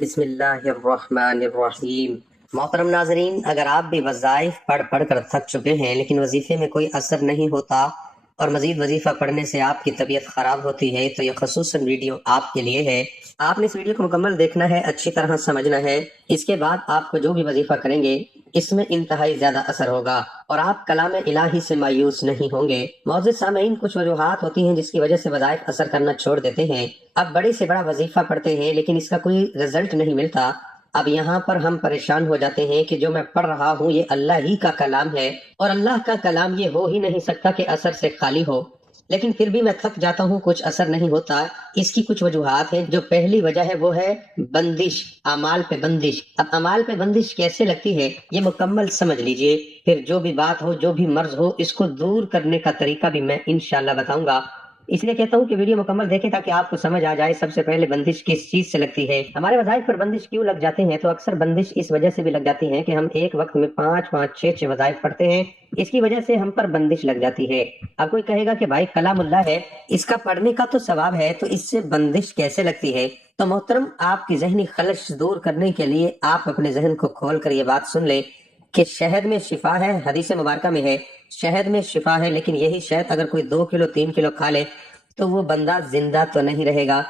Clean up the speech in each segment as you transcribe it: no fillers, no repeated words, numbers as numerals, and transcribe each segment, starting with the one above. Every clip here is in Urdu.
بسم اللہ الرحمن الرحیم۔ محترم ناظرین، اگر آپ بھی وظائف پڑھ پڑھ کر تھک چکے ہیں لیکن وظیفے میں کوئی اثر نہیں ہوتا اور مزید وظیفہ پڑھنے سے آپ کی طبیعت خراب ہوتی ہے تو یہ خصوصاً ویڈیو آپ کے لیے ہے۔ آپ نے اس ویڈیو کو مکمل دیکھنا ہے، اچھی طرح سمجھنا ہے۔ اس کے بعد آپ کو جو بھی وظیفہ کریں گے اس میں انتہائی زیادہ اثر ہوگا اور آپ کلام الہی سے مایوس نہیں ہوں گے۔ معزز سامعین، کچھ وجوہات ہوتی ہیں جس کی وجہ سے وظائف اثر کرنا چھوڑ دیتے ہیں۔ اب بڑے سے بڑا وظیفہ پڑھتے ہیں لیکن اس کا کوئی رزلٹ نہیں ملتا۔ اب یہاں پر ہم پریشان ہو جاتے ہیں کہ جو میں پڑھ رہا ہوں یہ اللہ ہی کا کلام ہے اور اللہ کا کلام یہ ہو ہی نہیں سکتا کہ اثر سے خالی ہو، لیکن پھر بھی میں تھک جاتا ہوں، کچھ اثر نہیں ہوتا۔ اس کی کچھ وجوہات ہیں۔ جو پہلی وجہ ہے وہ ہے بندش، اعمال پہ بندش۔ اب اعمال پہ بندش کیسے لگتی ہے یہ مکمل سمجھ لیجئے، پھر جو بھی بات ہو، جو بھی مرض ہو، اس کو دور کرنے کا طریقہ بھی میں انشاءاللہ بتاؤں گا۔ اس لیے کہتا ہوں کہ ویڈیو مکمل دیکھیں تاکہ آپ کو سمجھ آ جائے سب سے پہلے بندش کس چیز سے لگتی ہے۔ ہمارے وظائف پر بندش کیوں لگ جاتے ہیں؟ تو اکثر بندش اس وجہ سے بھی لگ جاتی ہے کہ ہم ایک وقت میں 5 وظائف پڑھتے ہیں، اس کی وجہ سے ہم پر بندش لگ جاتی ہے۔ اب کوئی کہے گا کہ بھائی کلام اللہ ہے، اس کا پڑھنے کا تو ثواب ہے، تو اس سے بندش کیسے لگتی ہے؟ تو محترم، آپ کی ذہنی خلش دور کرنے کے لیے آپ اپنے ذہن کو کھول کر یہ بات سن لیں کہ شہد میں شفا ہے، حدیث مبارکہ میں ہے شہد میں شفا ہے، لیکن یہی شہد اگر کوئی 2 کلو 3 کلو کھا لے تو وہ بندہ زندہ تو نہیں رہے گا،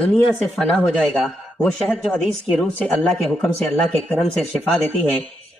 دنیا سے فنا ہو جائے گا۔ وہ شہد جو حدیث کی روح سے، اللہ کے حکم سے، اللہ کے کرم سے شفا دیتی ہے،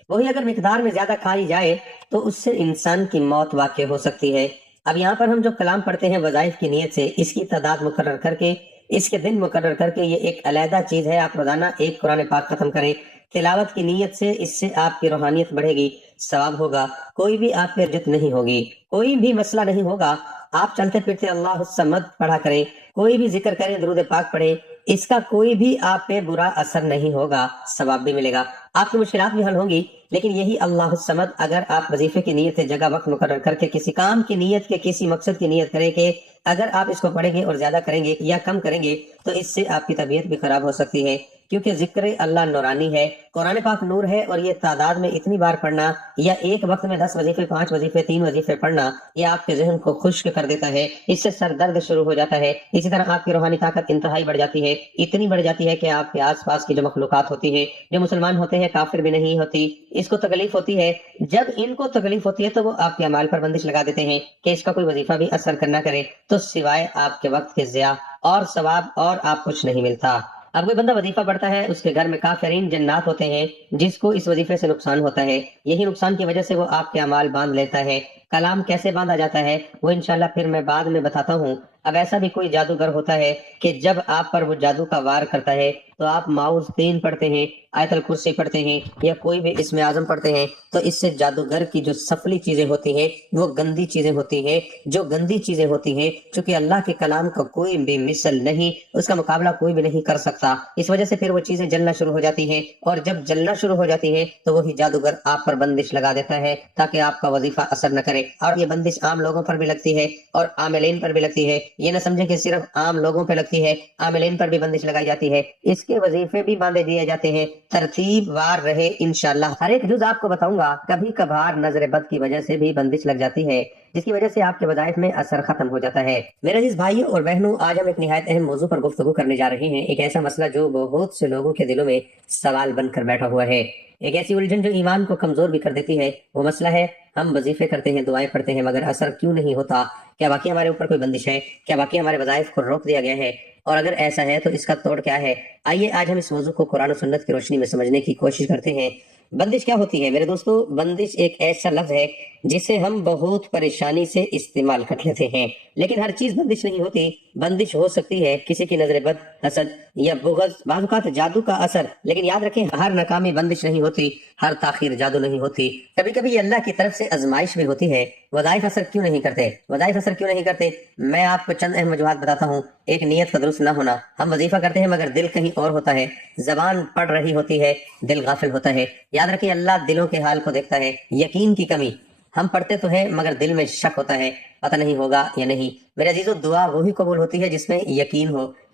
وہی اگر مقدار میں زیادہ کھائی جائے تو اس سے انسان کی موت واقع ہو سکتی ہے۔ اب یہاں پر ہم جو کلام پڑھتے ہیں وظائف کی نیت سے، اس کی تعداد مقرر کر کے، اس کے دن مقرر کر کے، یہ ایک علیحدہ چیز ہے۔ آپ روزانہ ایک قرآن پاک ختم کریں تلاوت کی نیت سے، اس سے آپ کی روحانیت بڑھے گی، ثواب ہوگا، کوئی بھی آپ پہ جت نہیں ہوگی، کوئی بھی مسئلہ نہیں ہوگا۔ آپ چلتے پھرتے اللہ الصمد پڑھا کریں، کوئی بھی ذکر کریں، درود پاک پڑھیں، اس کا کوئی بھی آپ پہ برا اثر نہیں ہوگا، ثواب بھی ملے گا، آپ کی مشکلات بھی حل ہوں گی۔ لیکن یہی اللہ الصمد اگر آپ وظیفے کی نیت جگہ وقت مقرر کر کے، کسی کام کی نیت کے، کسی مقصد کی نیت کریں کہ اگر آپ اس کو پڑھیں گے اور زیادہ کریں گے یا کم کریں گے تو اس سے آپ کی طبیعت بھی خراب ہو سکتی ہے، کیونکہ ذکر اللہ نورانی ہے، قرآن پاک نور ہے، اور یہ تعداد میں اتنی بار پڑھنا یا ایک وقت میں 10 وظیفے، 5 وظیفے، 3 وظیفے پڑھنا، یہ آپ کے ذہن کو خشک کر دیتا ہے، اس سے سر درد شروع ہو جاتا ہے۔ اسی طرح آپ کی روحانی طاقت انتہائی بڑھ جاتی ہے، اتنی بڑھ جاتی ہے کہ آپ کے آس پاس کی جو مخلوقات ہوتی ہیں، جو مسلمان ہوتے ہیں، کافر بھی نہیں ہوتی، اس کو تکلیف ہوتی ہے۔ جب ان کو تکلیف ہوتی ہے تو وہ آپ کے اعمال پر بندش لگا دیتے ہیں کہ اس کا کوئی وظیفہ بھی اثر کرنا کرے، تو سوائے آپ کے وقت کے ضیاع اور ثواب اور آپ کچھ نہیں ملتا۔ اب کوئی بندہ وظیفہ پڑھتا ہے، اس کے گھر میں کافرین جنات ہوتے ہیں جس کو اس وظیفے سے نقصان ہوتا ہے، یہی نقصان کی وجہ سے وہ آپ کے اعمال باندھ لیتا ہے۔ کلام کیسے باندھا جاتا ہے وہ انشاءاللہ پھر میں بعد میں بتاتا ہوں۔ اب ایسا بھی کوئی جادوگر ہوتا ہے کہ جب آپ پر وہ جادو کا وار کرتا ہے تو آپ معوذ 3 پڑھتے ہیں، آیت الکرسی پڑھتے ہیں یا کوئی بھی اسم اعظم پڑھتے ہیں، تو اس سے جادوگر کی جو سفلی چیزیں ہوتی ہیں، وہ گندی چیزیں ہوتی ہیں، جو گندی چیزیں ہوتی ہیں، چونکہ اللہ کے کلام کا کوئی بھی مثل نہیں، اس کا مقابلہ کوئی بھی نہیں کر سکتا، اس وجہ سے پھر وہ چیزیں جلنا شروع ہو جاتی ہیں، اور جب جلنا شروع ہو جاتی ہیں تو وہی جادوگر آپ پر بندش لگا دیتا ہے تاکہ آپ کا وظیفہ اثر نہ کرے۔ اور یہ بندش عام لوگوں پر بھی لگتی ہے اور عاملین پر بھی لگتی ہے، یہ نہ سمجھیں کہ صرف عام لوگوں پہ لگتی ہے، عاملین پر بھی بندش لگائی جاتی ہے، اس کے وظیفے بھی باندھے دیے جاتے ہیں، ترتیب وار رہے انشاءاللہ۔ ہر ایک جز آپ کو بتاؤں گا۔ کبھی کبھار نظر بد کی وجہ سے بھی بندش لگ جاتی ہے جس کی وجہ سے آپ کے وظائف میں اثر ختم ہو جاتا ہے۔ میرے عزیز بھائیوں اور بہنوں، آج ہم ایک نہایت اہم موضوع پر گفتگو کرنے جا رہے ہیں، ایک ایسا مسئلہ جو بہت سے لوگوں کے دلوں میں سوال بن کر بیٹھا ہوا ہے، ایک ایسی الجھن جو ایمان کو کمزور بھی کر دیتی ہے۔ وہ مسئلہ ہے، ہم وظیفے کرتے ہیں، دعائیں پڑھتے ہیں، مگر اثر کیوں نہیں ہوتا؟ کیا واقعی ہمارے اوپر کوئی بندش ہے؟ کیا واقعی ہمارے وظائف کو روک دیا گیا ہے؟ اور اگر ایسا ہے تو اس کا توڑ کیا ہے؟ آئیے آج ہم اس موضوع کو قرآن و سنت کی روشنی میں سمجھنے کی کوشش کرتے ہیں۔ بندش کیا ہوتی ہے؟ میرے دوستو، بندش ایک ایسا لفظ ہے جسے ہم بہت پریشانی سے استعمال کر لیتے ہیں، لیکن ہر چیز بندش نہیں ہوتی۔ بندش ہو سکتی ہے کسی کی نظر بد، حسد یا بغض، بعض اوقات جادو کا اثر، لیکن یاد رکھیں ہر ناکامی بندش نہیں ہوتی، ہر تاخیر جادو نہیں ہوتی، کبھی کبھی یہ اللہ کی طرف سے آزمائش بھی ہوتی ہے۔ وظائف اثر کیوں نہیں کرتے؟ وظائف اثر کیوں نہیں کرتے؟ میں آپ کو چند اہم وجوہات بتاتا ہوں۔ ایک، نیت کا درست نہ ہونا، ہم وظیفہ کرتے ہیں مگر دل کہیں اور ہوتا ہے، زبان پڑھ رہی ہوتی ہے، دل غافل ہوتا ہے۔ یاد رکھیں اللہ دلوں کے حال کو دیکھتا ہے۔ یقین کی کمی، ہم پڑھتے تو ہیں مگر دل میں شک ہوتا ہے، پتہ نہیں ہوگا یا نہیں۔ میرے عزیزو، دعا وہی قبول ہوتی ہے جس میں یقین ہو،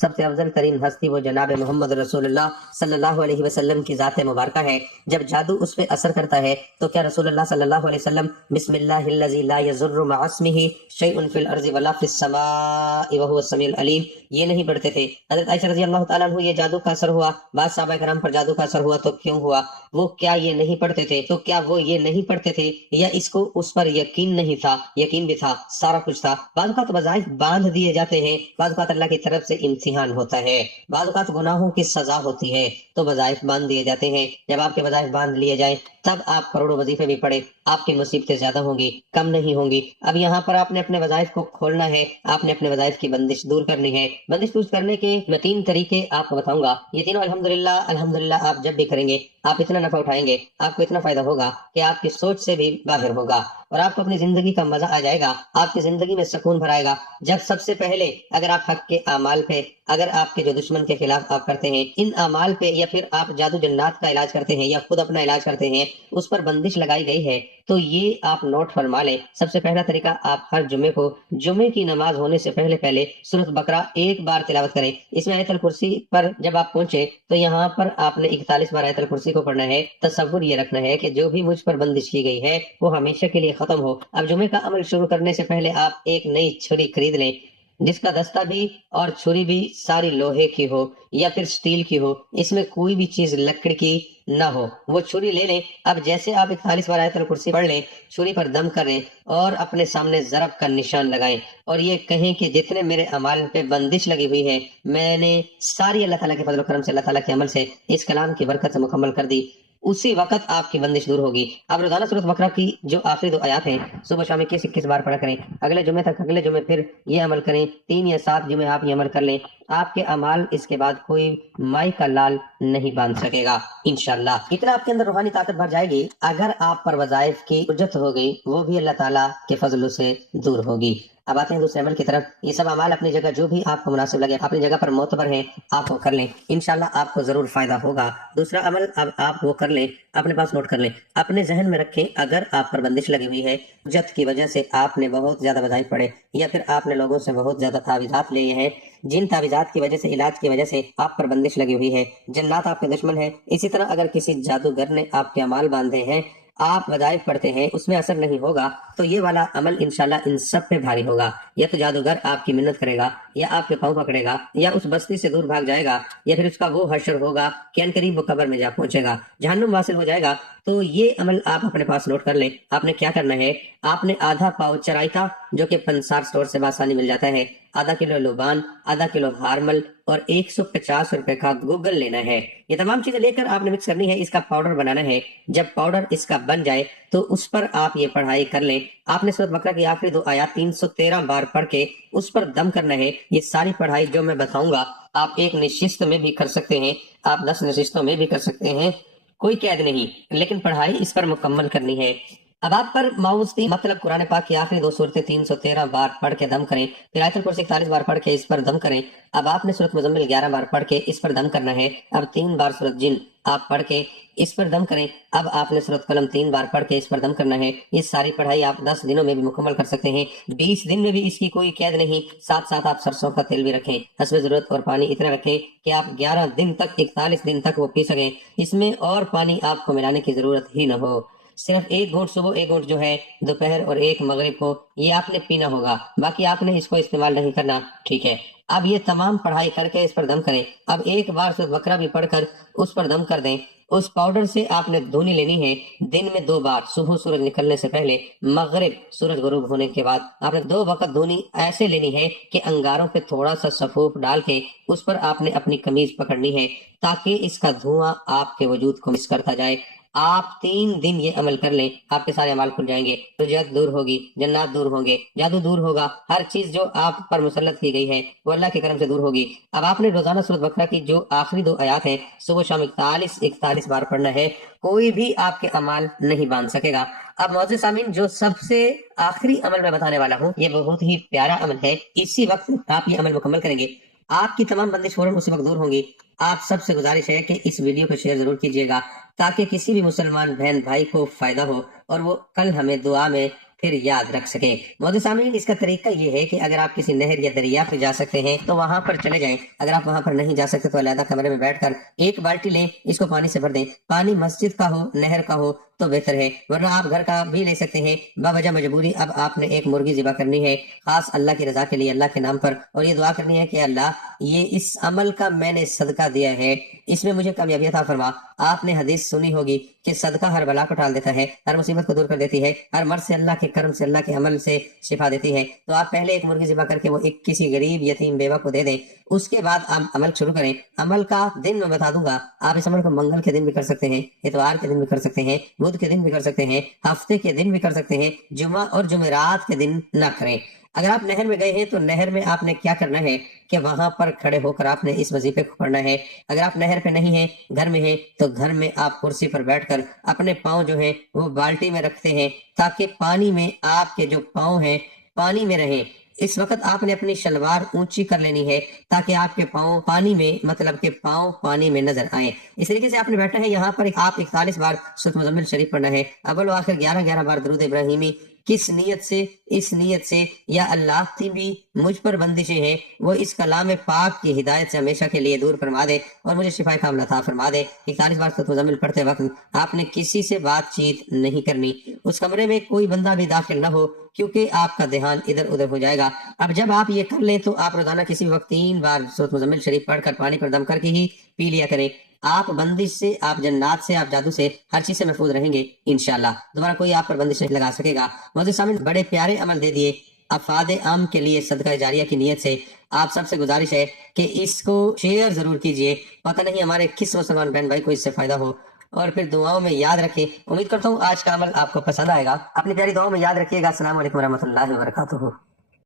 سب سے افضل ترین ہستی وہ جناب محمد رسول اللہ صلی اللہ علیہ وسلم کی ذات مبارکہ ہے۔ جب جادو اس پہ اثر کرتا ہے تو کیا رسول اللہ صلی اللہ علیہ وسلم بسم اللہ الذی لا یضر مع اسمہ شیء فی الارض ولا فی السماء وهو السمیع العلیم یہ نہیں پڑھتے تھے؟ حضرت عائشہ رضی اللہ تعالیٰ عنہ یہ جادو کا اثر ہوا، بعض صحابہ کرام پر جادو کا اثر ہوا تو کیوں ہوا؟ وہ کیا یہ نہیں پڑھتے تھے؟ تو کیا وہ یہ نہیں پڑھتے تھے یا اس کو اس پر یقین نہیں تھا؟ یقین بھی تھا، سارا کچھ تھا۔ بعض اوقات وظائف باندھ دیے جاتے ہیں، بعض اوقات اللہ کی طرف سے امتحان ہوتا ہے، بعض اوقات گناہوں کی سزا ہوتی ہے تو وظائف باندھ دیے جاتے ہیں۔ جب آپ کے وظائف باندھ لیے جائیں تب آپ کروڑوں وظیفے بھی پڑھیں، آپ کی مصیبتیں زیادہ ہوں گی، کم نہیں ہوں گی۔ اب یہاں پر آپ نے اپنے وظائف کو کھولنا ہے، آپ نے اپنے وظائف کی بندش دور کرنی ہے۔ بندش دور کرنے کے میں 3 طریقے آپ کو بتاؤں گا، یہ تینوں الحمدللہ آپ جب بھی کریں گے آپ اتنا نفع اٹھائیں گے، آپ کو اتنا فائدہ ہوگا کہ آپ کی سوچ سے بھی باہر ہوگا اور آپ کو اپنی زندگی کا مزہ آ جائے گا، آپ کی زندگی میں سکون بھر آئے گا۔ جب سب سے پہلے اگر آپ حق کے اعمال پہ، اگر آپ کے جو دشمن کے خلاف آپ کرتے ہیں ان اعمال پہ، یا پھر آپ جادو جنات کا علاج کرتے ہیں یا خود اپنا علاج کرتے ہیں، اس پر بندش لگائی گئی ہے، تو یہ آپ نوٹ فرما لیں۔ سب سے پہلا طریقہ، آپ ہر جمعے کو جمعے کی نماز ہونے سے پہلے سورۃ بقرہ 1 بار تلاوت کریں۔ اس میں آیت الکرسی پر جب آپ پہنچے تو یہاں پر آپ نے 41 بار آیت الکرسی کو پڑھنا ہے۔ تصور یہ رکھنا ہے کہ جو بھی مجھ پر بندش کی گئی ہے وہ ہمیشہ کے لیے ختم ہو۔ اب جمعے کا عمل شروع کرنے سے پہلے آپ ایک نئی چھری خرید لیں، جس کا دستہ بھی اور چھری بھی ساری لوہے کی ہو یا پھر سٹیل کی ہو، اس میں کوئی بھی چیز لکڑ کی نہ ہو، وہ چھری لے لیں۔ اب جیسے آپ 41 بار آیت الکرسی پڑھ لیں، چھری پر دم کریں اور اپنے سامنے ضرب کا نشان لگائیں اور یہ کہیں کہ جتنے میرے اعمال پہ بندش لگی ہوئی ہے میں نے ساری اللہ تعالیٰ کے فضل و کرم سے، اللہ تعالیٰ کے عمل سے، اس کلام کی برکت سے مکمل کر دی۔ اسی وقت آپ کی بندش دور ہوگی۔ اب روزانہ سورۃ بقرہ کی جو آخری 2 آیات ہیں صبح شام 21 بار پڑھا کریں۔ اگلے جمعے تک، اگلے جمعے پھر یہ عمل کریں، 3 یا 7 جمعے آپ یہ عمل کر لیں، آپ کے اعمال اس کے بعد کوئی مائی کا لال نہیں باندھ سکے گا انشاءاللہ۔ اتنا آپ کے اندر روحانی طاقت بھر جائے گی، اگر آپ پر وظائف کی حجت ہو گئی وہ بھی اللہ تعالیٰ کے فضل سے دور ہوگی۔ اب آتے ہیں دوسرے عمل کی طرف۔ یہ سب اعمال اپنی جگہ جو بھی آپ کو مناسب لگے، اپنی جگہ پر معتبر ہیں، آپ وہ کر لیں، انشاءاللہ آپ کو ضرور فائدہ ہوگا۔ دوسرا عمل اب آپ وہ کر لیں، اپنے پاس نوٹ کر لیں، اپنے ذہن میں رکھیں، اگر آپ پر بندش لگی ہوئی ہے، حجت کی وجہ سے آپ نے بہت زیادہ وظائف پڑھے یا پھر آپ نے لوگوں سے بہت زیادہ تعویذات لیے ہیں، جن تعویذات کی وجہ سے، علاج کی وجہ سے آپ پر بندش لگی ہوئی ہے، جنات آپ کے دشمن ہیں، اسی طرح اگر کسی جادوگر نے آپ کے اعمال باندھے ہیں، آپ وظائف پڑھتے ہیں، اس میں اثر نہیں ہوگا، تو یہ والا عمل انشاءاللہ ان سب پہ بھاری ہوگا۔ یا تو جادوگر آپ کی منت کرے گا، یا آپ کے پاؤں پکڑے گا، یا اس بستی سے دور بھاگ جائے گا، یا پھر اس کا وہ حشر ہوگا کہ ان قریب وہ قبر میں جا پہنچے گا، جہنم واصل ہو جائے گا۔ تو یہ عمل آپ اپنے پاس نوٹ کر لیں۔ آپ نے کیا کرنا ہے، آپ نے آدھا پاؤ چرائتا جو کہ پنسار سٹور سے بآسانی مل جاتا ہے، آدھا کلو لوبان، آدھا کلو ہارمل اور 150 روپے کا گوگل لینا ہے۔ یہ تمام چیزیں لے کر آپ نے مکس کرنی ہے، اس کا پاؤڈر بنانا ہے۔ جب پاؤڈر اس کا بن جائے تو اس پر آپ یہ پڑھائی کر لیں۔ آپ نے سورۃ بقرہ کی آخری 2 آیات 313 بار پڑھ کے اس پر دم کرنا ہے۔ یہ ساری پڑھائی جو میں بتاؤں گا آپ ایک نشست میں بھی کر سکتے ہیں، آپ 10 نشستوں میں بھی کر سکتے ہیں، کوئی قید نہیں، لیکن پڑھائی اس پر مکمل کرنی ہے۔ اب آپ پر معوذ مطلب قرآن پاک کی آخری 2 سورتیں 313 بار پڑھ کے دم کریں، پھر آیت الکرسی 41 بار پڑھ کے اس پر دم کریں۔ اب آپ نے سورۃ مزمل 11 بار پڑھ کے اس پر دم کرنا ہے۔ اب 3 بار سورۃ جن آپ پڑھ کے اس پر دم کریں۔ اب آپ نے سورۃ قلم 3 بار پڑھ کے اس پر دم کرنا ہے۔ یہ ساری پڑھائی آپ 10 دنوں میں بھی مکمل کر سکتے ہیں، 20 دن میں بھی اس کی کوئی قید نہیں۔ ساتھ ساتھ آپ سرسوں کا تیل بھی رکھیں، حسب ضرورت، اور پانی اتنا رکھیں کہ آپ 11 دن تک، 41 دن تک وہ پی سکیں۔ اس میں اور پانی آپ کو ملانے کی ضرورت ہی نہ ہو، صرف 1 گھونٹ صبح، 1 گھونٹ جو ہے دوپہر، اور 1 مغرب کو، یہ آپ نے پینا ہوگا، باقی آپ نے اس کو استعمال نہیں کرنا، ٹھیک ہے۔ اب یہ تمام پڑھائی کر کے اس پر دم کریں۔ اب 1 بار سورۃ بقرہ بھی پڑھ کر اس پر دم کر دیں۔ اس پاؤڈر سے آپ نے دھونی لینی ہے دن میں 2 بار، صبح سورج نکلنے سے پہلے، مغرب سورج غروب ہونے کے بعد۔ آپ نے 2 وقت دھونی ایسے لینی ہے کہ انگاروں پہ تھوڑا سا سفوف ڈال کے اس پر آپ نے اپنی قمیض پکڑنی ہے، تاکہ اس کا دھواں آپ کے وجود کو مس کرتا جائے۔ آپ 3 دن یہ عمل کر لیں، آپ کے سارے اعمال کھل جائیں گے، رجعت دور ہوگی، جنات دور ہوں گے، جادو دور ہوگا، ہر چیز جو آپ پر مسلط کی گئی ہے وہ اللہ کے کرم سے دور ہوگی۔ اب آپ نے روزانہ سورۃ بقرہ کی جو آخری 2 آیات ہیں صبح شام 41 بار پڑھنا ہے، کوئی بھی آپ کے اعمال نہیں باندھ سکے گا۔ اب معزز سامعین، جو سب سے آخری عمل میں بتانے والا ہوں یہ بہت ہی پیارا عمل ہے، اسی وقت آپ یہ عمل مکمل کریں گے، آپ کی تمام بندش فوراً اسی وقت دور ہوں گی۔ آپ سب سے گزارش ہے کہ اس ویڈیو کو شیئر ضرور کیجیے گا، تاکہ کسی بھی مسلمان بہن بھائی کو فائدہ ہو اور وہ کل ہمیں دعا میں پھر یاد رکھ سکیں۔ موضوع سامعین، اس کا طریقہ یہ ہے کہ اگر آپ کسی نہر یا دریا پہ جا سکتے ہیں تو وہاں پر چلے جائیں، اگر آپ وہاں پر نہیں جا سکتے تو علیحدہ کمرے میں بیٹھ کر ایک بالٹی لیں، اس کو پانی سے بھر دیں، پانی مسجد کا ہو نہر کا ہو تو بہتر ہے، ورنہ آپ گھر کا بھی لے سکتے ہیں۔ باوجہ مجبوری اب آپ نے ایک مرغی ذبح کرنی ہے، خاص اللہ کی رضا کے لیے، اللہ کے نام پر، اور یہ دعا کرنی ہے کہ اللہ یہ اس عمل کا میں نے صدقہ دیا ہے، اس میں مجھے کامیابی عطا فرما۔ آپ نے حدیث سنی ہوگی کہ صدقہ ہر بلا کو ٹال دیتا ہے، ہر مصیبت کو دور کر دیتی ہے، ہر مرض سے اللہ کے کرم سے، اللہ کے عمل سے شفا دیتی ہے۔ تو آپ پہلے ایک مرغی ذبح کر کے وہ ایک کسی غریب یتیم بیوہ کو دے دیں، اس کے بعد آپ عمل شروع کریں۔ عمل کا دن میں بتا دوں گا، آپ اس عمل کو منگل کے دن بھی کر سکتے ہیں، اتوار کے دن بھی کر سکتے ہیں، بدھ کے دن بھی کر سکتے ہیں، ہفتے کے دن بھی کر سکتے ہیں، جمعہ اور جمعرات کے دن نہ کریں۔ اگر آپ نہر میں گئے ہیں تو نہر میں آپ نے کیا کرنا ہے کہ وہاں پر کھڑے ہو کر آپ نے اس وظیفے کو پڑھنا ہے۔ اگر آپ نہر پہ نہیں ہیں، گھر میں ہیں، تو گھر میں آپ کرسی پر بیٹھ کر اپنے پاؤں جو ہیں وہ بالٹی میں رکھتے ہیں تاکہ پانی میں آپ کے جو پاؤں ہیں پانی میں رہیں۔ اس وقت آپ نے اپنی شلوار اونچی کر لینی ہے تاکہ آپ کے پاؤں پانی میں، مطلب کہ پاؤں پانی میں نظر آئیں۔ اس طریقے سے آپ نے بیٹھنا ہے، یہاں پر آپ 41 بار سورۃ مزمل شریف پڑھنا ہے، اول و آخر 11 بار درود ابراہیمی۔ کس نیت سے؟ اس نیت سے یا اللہ کی بھی مجھ پر بندشیں ہیں، وہ اس کلام پاک کی ہدایت سے ہمیشہ کے لیے دور فرما دے اور مجھے شفا کاملہ عطا فرما دے۔ 41 بار سورۃ مزمل پڑھتے وقت آپ نے کسی سے بات چیت نہیں کرنی، اس کمرے میں کوئی بندہ بھی داخل نہ ہو کیونکہ آپ کا دھیان ادھر ادھر ہو جائے گا۔ اب جب آپ یہ کر لیں تو آپ روزانہ کسی وقت 3 بار سورۃ مزمل شریف پڑھ کر پانی پر دم کر کے ہی پی لیا کریں۔ آپ بندش سے، آپ جنات سے، آپ جادو سے، ہر چیز سے محفوظ رہیں گے انشاءاللہ، دوبارہ کوئی آپ پر بندش نہیں لگا سکے گا۔ موضوع سامنے بڑے پیارے عمل دے دیے افاد عام کے لیے صدقہ جاریہ کی نیت سے۔ آپ سب سے گزارش ہے کہ اس کو شیئر ضرور کیجئے، پتہ نہیں ہمارے کس مسلمان بہن بھائی کو اس سے فائدہ ہو، اور پھر دعاؤں میں یاد رکھیں۔ امید کرتا ہوں آج کا عمل آپ کو پسند آئے گا، اپنی پیاری دعاؤں میں یاد رکھیے گا۔ السلام علیکم ورحمۃ اللہ وبرکاتہ۔